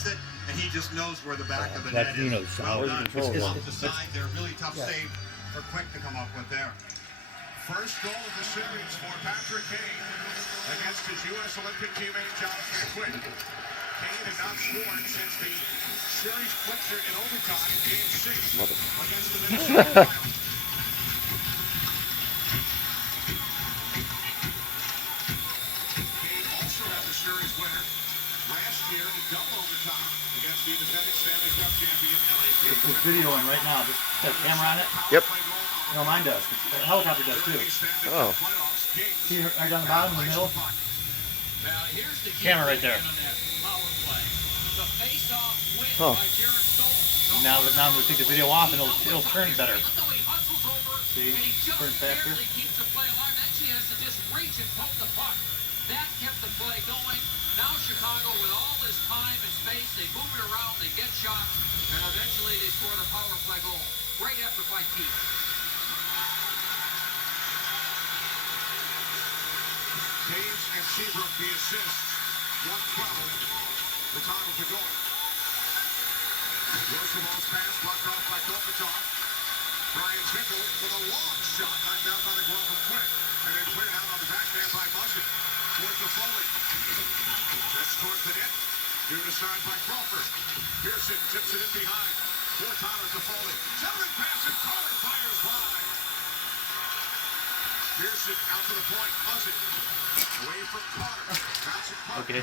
gets it, and he just knows where the back of the That's, net you know, is. solid. Well done. It's- Off the side there, really tough save for Quick to come up with there. First goal of the series for Patrick Kane against his U.S. Olympic teammate Jonathan Quick. Kane had not scored since the series clincher in overtime in Game 6 against the Minnesota Wild. Kane also had the series winner last year in double overtime against the defending Stanley Cup champion LA Kings. It's videoing right now. Just got a camera on it. Yep. No, mine does. The helicopter does too. Oh. See right down the bottom in the middle? Now here's the Camera right there. on that power play. The face-off win Huh. by Jared Stoll. Now we take the video off and it'll turn better. Look the way he hustles over, See? and he just Turns faster. barely keeps the play alive. Then she has to just reach and poke the puck. That kept the play going. Now Chicago, with all this time and space, they move it around, they get shots, and eventually they score the power play goal. Great effort by Keith. Taves and Seabrook the assists. 1:12, the time of the goal. Roosevelt pass blocked off by Kopitar. Brian Bickle with a long shot knocked down by the glove of Quick. And then cleared out on the backhand by Muzzin. Towards the Foley. That's towards the net. Due to side by Crawford. Pearson tips it in behind. 4 Tyler to Foley. Centering pass and Carter fires wide. Pearson out to the point. Muzzin. Away from Carter. Bouncing puck. Okay.